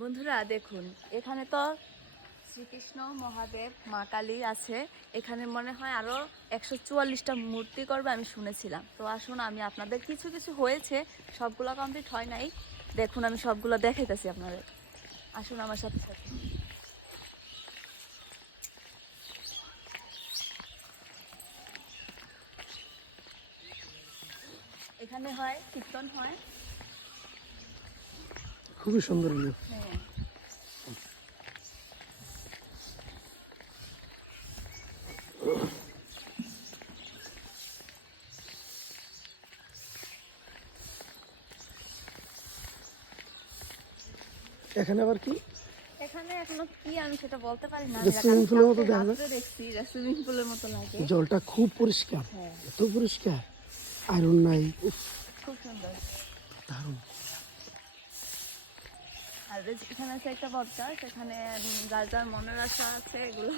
বন্ধুরা দেখুন, এখানে তো শ্রীকৃষ্ণ, মহাদেব, মা কালী আছে। এখানে মনে হয় আরো 144টা মূর্তি করবে আমি শুনেছিলাম। তো আসুন, আমি আপনাদের কিছু কিছু হয়েছে, সবগুলো কমপ্লিট হয় নাই। দেখুন, আমি সবগুলো দেখাইতেছি আপনাদের। আসুন আমার সাথে সাথে। এখানে হয় কীর্তন হয়। খুবই সুন্দর ভিউ। হ্যাঁ, এখানে আবার কি এখানে এখনো কি আমি সেটা বলতে পারি না। সুইমিং পুলের মতো দেখা যায়। রাত্রে দেখছি, সুইমিং পুলের মতো লাগে। জলটা খুব পরিষ্কার, হ্যাঁ, এত পরিষ্কার, আয়রন নাই। উফ, খুব সুন্দর। দারুণ। আর এখানে আছে একটা বটগাছ, এখানে যার যার মনের আশা আছে এগুলো